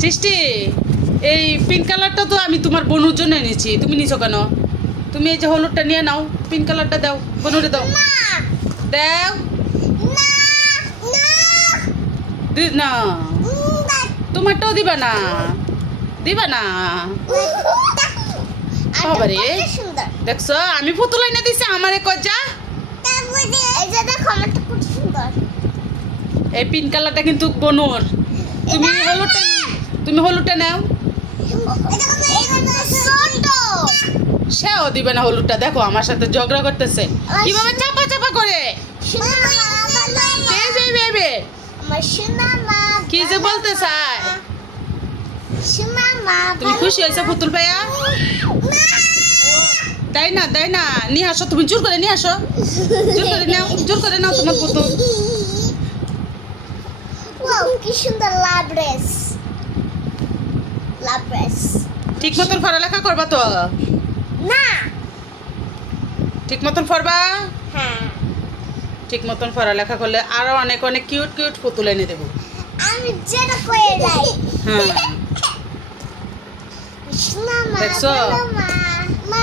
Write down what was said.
সৃষ্টি এই পিঙ্ক কালারটা তো আমি তোমার বোনুর জন্য এনেছি, তুমি নিছো কেন? তুমি এই যে হলুদটা নিয়ে নাও, পিঙ্ক কালারটা দাও, বোনুরে দাও। দাও না, তোমারটাও দিবা না, দিবা না। বাবারে দেখছো আমি পুতুল এনে দিছি আমারে কজা। এই পিঙ্ক কালারটা কিন্তু বনুর, তুমি হলুদটা নাও। সেও দিবে না হলুদটা, দেখো আমার সাথে ঝগড়া করতেছে কিভাবে চাপা চাপা করে। কি যে বলতে চায়? তুমি খুশি হয়েছে পুতুল পাইয়া? তাই না, তাই না, নিয়ে আসো, তুমি জোর করে নিয়ে আসো, জোর করে নাও, জোর করে নাও তোমার পুতুল। কি সুন্দর লাভরেস, লাভরেস। ঠিক মতন পড়ালেখা করবা তো? না, ঠিক মতন পড়বা। হ্যাঁ, ঠিক মতন পড়ালেখা করলে আরো অনেক অনেক কিউট কিউট পুতুল এনে দেবো। আমি যেটা করে যাই। হ্যাঁ শোনা মা, দেখছো? মা